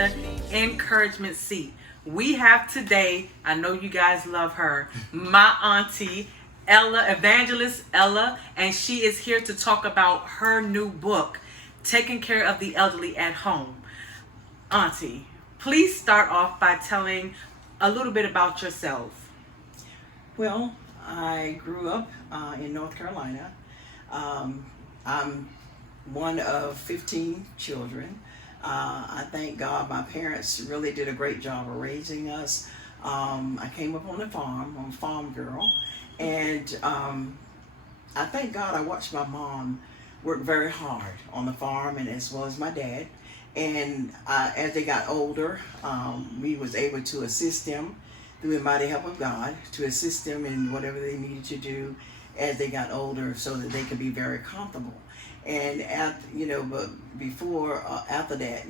the encouragement seat. We have today, I know you guys love her, my auntie, Ella, Evangelist Ella, and she is here to talk about her new book, Taking Care of the Elderly at Home. Auntie, please start off by telling a little bit about yourself. Well, I grew up in North Carolina. I'm one of 15 children. I thank God my parents really did a great job of raising us. I came up on the farm. I'm a farm girl. And I thank God I watched my mom work very hard on the farm, and as well as my dad. And as they got older, we was able to assist them through the mighty help of God, to assist them in whatever they needed to do as they got older, so that they could be very comfortable. And but before, after that,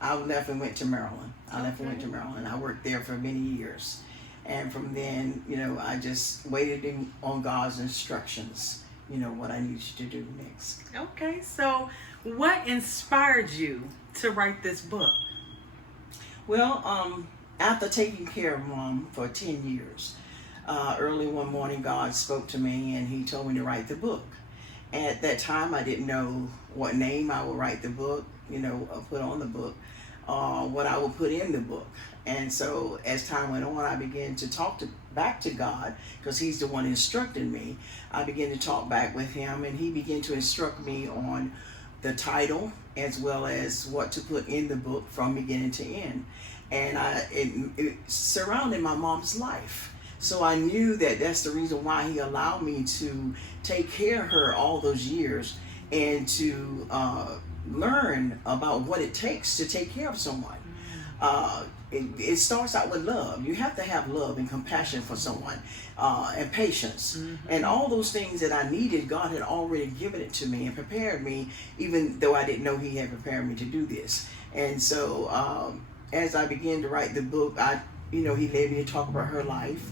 I left and went to Maryland. I worked there for many years, and from then, I just waited on God's instructions. What I needed to do next. Okay, so what inspired you to write this book? Well, after taking care of Mom for 10 years, early one morning God spoke to me and He told me to write the book. At that time, I didn't know what name I would write the book, put on the book, what I would put in the book. And so as time went on, I began to talk back to God, because He's the one instructing me. I began to talk back with Him, and He began to instruct me on the title as well as what to put in the book from beginning to end. And it surrounded my mom's life. So I knew that that's the reason why He allowed me to take care of her all those years, and to learn about what it takes to take care of someone. It starts out with love. You have to have love and compassion for someone, and patience. And all those things that I needed, God had already given it to me and prepared me, even though I didn't know He had prepared me to do this. And so as I began to write the book, He led me to talk about her life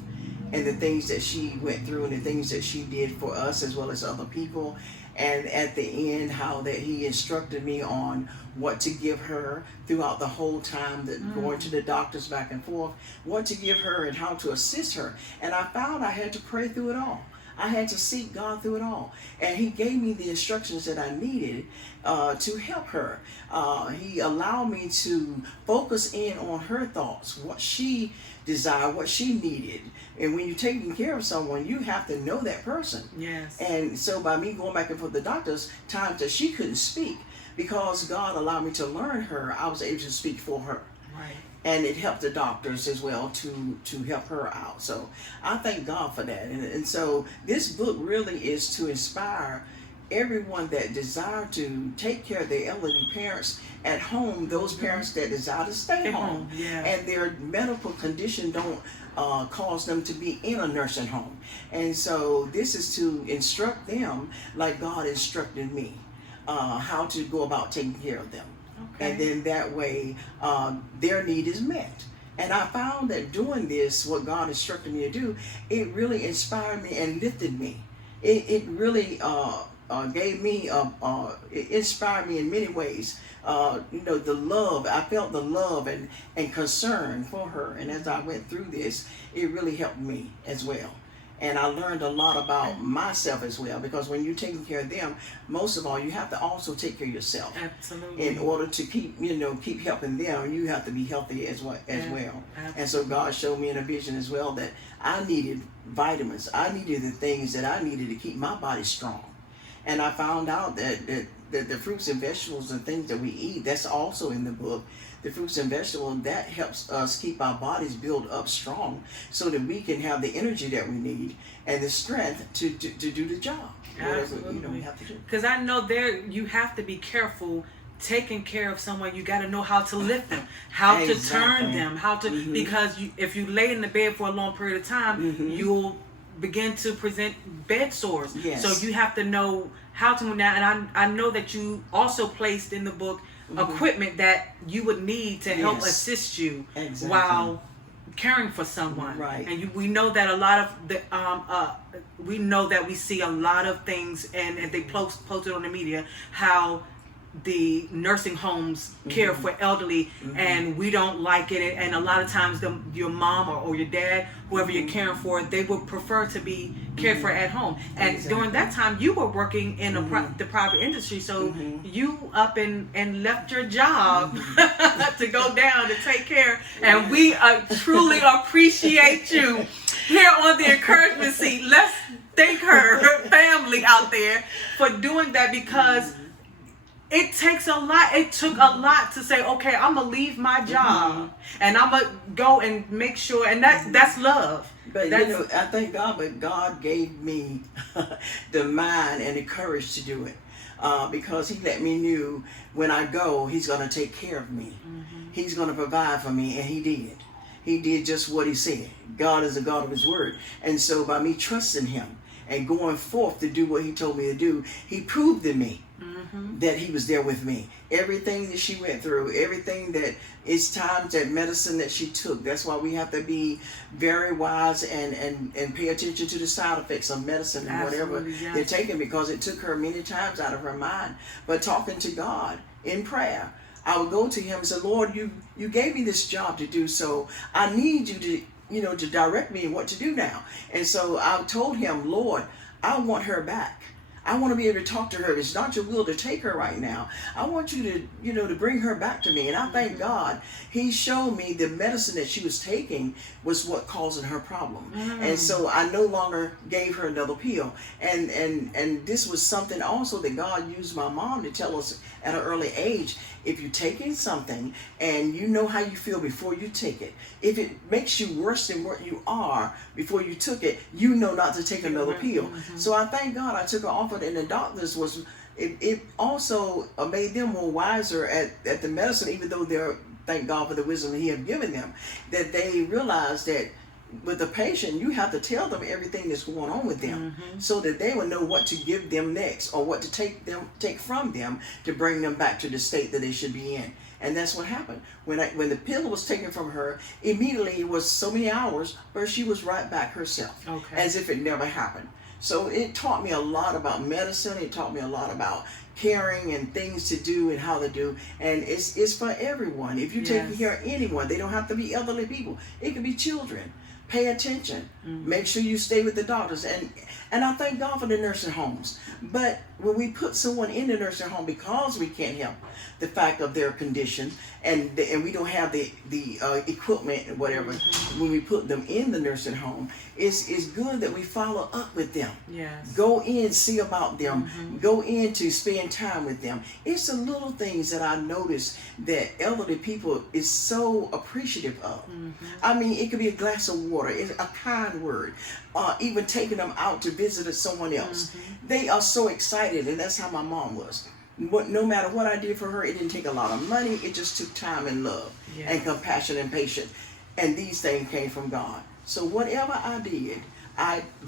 and the things that she went through and the things that she did for us as well as other people. And at the end, how that He instructed me on what to give her throughout the whole time, that going to the doctors back and forth, what to give her and how to assist her. And I found I had to pray through it all. I had to seek God through it all. And He gave me the instructions that I needed to help her. He allowed me to focus in on her thoughts, what she desired, what she needed. And when you're taking care of someone, you have to know that person. Yes. And so by me going back and forth to the doctors, times that she couldn't speak, because God allowed me to learn her, I was able to speak for her. Right. And it helped the doctors as well to help her out. So I thank God for that. And so this book really is to inspire everyone that desire to take care of their elderly parents at home, those parents that desire to stay home. Yeah. And their medical condition don't cause them to be in a nursing home. And so this is to instruct them like God instructed me, how to go about taking care of them. Okay. And then that way their need is met. And I found that doing this, what God instructed me to do, it really inspired me and lifted me. It really gave me, it inspired me in many ways. The love, I felt the love and concern for her. And as I went through this, it really helped me as well. And I learned a lot about myself as well, because when you're taking care of them, most of all, you have to also take care of yourself. Absolutely. In order to keep helping them, you have to be healthy as well. Absolutely. And so God showed me in a vision as well that I needed vitamins. I needed the things that I needed to keep my body strong. And I found out that the fruits and vegetables and things that we eat, that's also in the book. The fruits and vegetables, that helps us keep our bodies built up strong, so that we can have the energy that we need and the strength to do the job. Absolutely. Whatever we have to do. Because I know you have to be careful taking care of someone. You got to know how to lift them, how to turn them, how to, because if you lay in the bed for a long period of time, you'll begin to present bed sores. Yes. So you have to know how to move now. And I know that you also placed in the book equipment that you would need to help assist you while caring for someone. Right. And we know that a lot of the we know that we see a lot of things, and they posted on the media how the nursing homes care for elderly, and we don't like it, and a lot of times your mom or your dad, whoever you're caring for, they would prefer to be cared for at home. And during that time you were working in the private industry, so you up and left your job to go down to take care, and we truly appreciate you here on the encouragement seat. Let's thank her family out there for doing that, because it takes a lot. It took a lot to say, okay, I'm gonna leave my job and I'm gonna go and make sure, and that's love. But I thank God, but God gave me the mind and the courage to do it, because He let me know when I go, He's gonna take care of me. He's gonna provide for me, and He did. He did just what He said. God is a God of His word, and so by me trusting Him and going forth to do what He told me to do, He proved to me that He was there with me. Everything that she went through, everything that it's times that medicine that she took. That's why we have to be very wise and pay attention to the side effects of medicine and whatever they're taking, because it took her many times out of her mind. But talking to God in prayer, I would go to Him and say, Lord, you gave me this job to do, so I need you to direct me in what to do now. And so I told Him, Lord, I want her back. I want to be able to talk to her. It's not your will to take her right now. I want you to, to bring her back to me. And I thank God He showed me the medicine that she was taking was what causing her problem. And so I no longer gave her another pill. And this was something also that God used my mom to tell us at an early age. If you're taking something and you know how you feel before you take it, if it makes you worse than what you are before you took it, you know not to take another pill. So I thank God I took her off of it, and the doctors it also made them more wiser at the medicine, even though thank God for the wisdom He had given them, that they realized that with the patient, you have to tell them everything that's going on with them, so that they will know what to give them next, or what to take from them to bring them back to the state that they should be in. And that's what happened. When the pill was taken from her, immediately it was so many hours, but she was right back herself, as if it never happened. So it taught me a lot about medicine. It taught me a lot about caring and things to do and how to do. And it's for everyone. If you take care of anyone, they don't have to be elderly people. It could be children. Pay attention. Make sure you stay with the doctors. And I thank God for the nursing homes. But when we put someone in the nursing home because we can't help the fact of their condition, and we don't have the equipment and whatever, when we put them in the nursing home, it's good that we follow up with them. Go in, see about them. Go in to spend time with them. It's the little things that I notice that elderly people is so appreciative of. I mean, it could be a glass of water, it's a kind word, even taking them out to visit someone else. They are so excited, and that's how my mom was. No matter what I did for her, it didn't take a lot of money. It just took time and love and compassion and patience. And these things came from God. So whatever I did,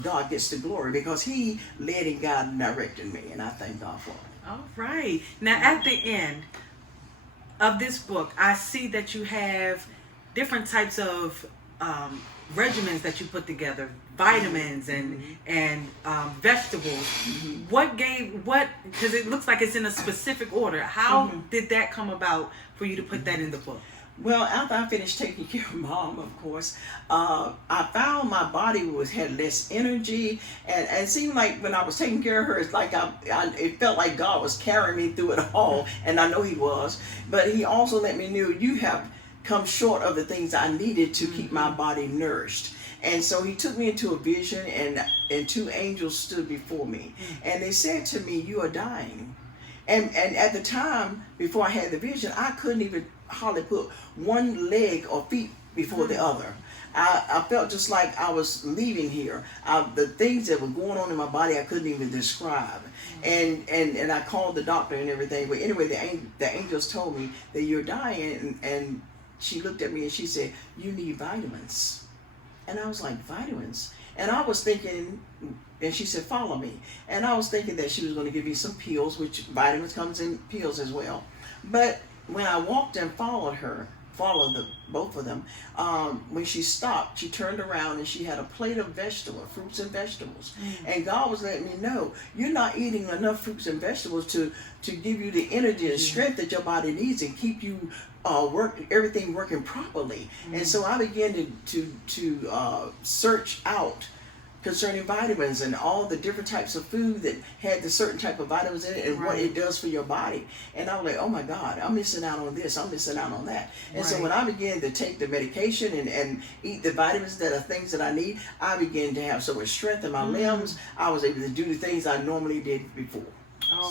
God gets the glory, because He led and guided and directed me, and I thank God for it. All right. Now at the end of this book, I see that you have different types of regimens that you put together, vitamins and vegetables. Because it looks like it's in a specific order. How did that come about for you to put that in the book? Well, after I finished taking care of Mom, of course, I found my body had less energy, and it seemed like when I was taking care of her, it's like it felt like God was carrying me through it all, and I know He was. But He also let me know, you have come short of the things I needed to keep my body nourished. And so He took me into a vision, and two angels stood before me, and they said to me, you are dying. And at the time, before I had the vision, I couldn't even hardly put one leg or feet before the other. I felt just like I was leaving here. The things that were going on in my body, I couldn't even describe. And I called the doctor and everything. But anyway, the angels told me that you're dying, and she looked at me and she said, you need vitamins. And I was like, vitamins? And I was thinking, and she said, follow me. And I was thinking that she was going to give me some pills, which vitamins comes in pills as well. But when I walked and followed her, follow both of them. When she stopped, she turned around and she had a plate of fruits and vegetables. And God was letting me know, you're not eating enough fruits and vegetables to give you the energy and strength that your body needs and keep you everything working properly. And so I began to search out concerning vitamins and all the different types of food that had the certain type of vitamins in it and what it does for your body. And I was like, oh my God, I'm missing out on this, I'm missing out on that. And so when I began to take the medication and eat the vitamins that are things that I need, I began to have so much strength in my limbs. I was able to do the things I normally did before.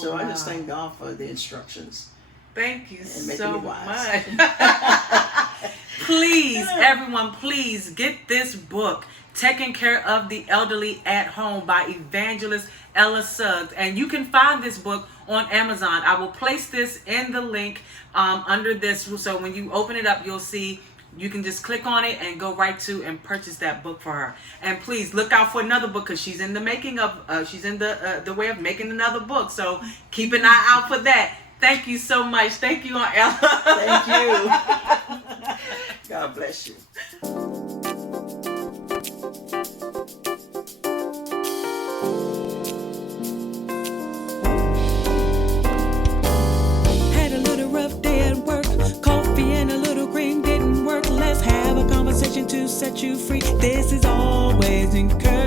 So I just thank God for the instructions. Thank you And so making me wise. much. Please, everyone, please get this book, Taking Care of the Elderly at Home by Evangelist Ella Suggs. And you can find this book on Amazon. I will place this in the link under this. So when you open it up, you'll see, you can just click on it and go right to and purchase that book for her. And please look out for another book because she's in the making of, she's in the way of making another book. So keep an eye out for that. Thank you so much. Thank you, Aunt Ella. Thank you. God bless you. Had a little rough day at work. Coffee and a little cream didn't work. Let's have a conversation to set you free. This is always encouraging.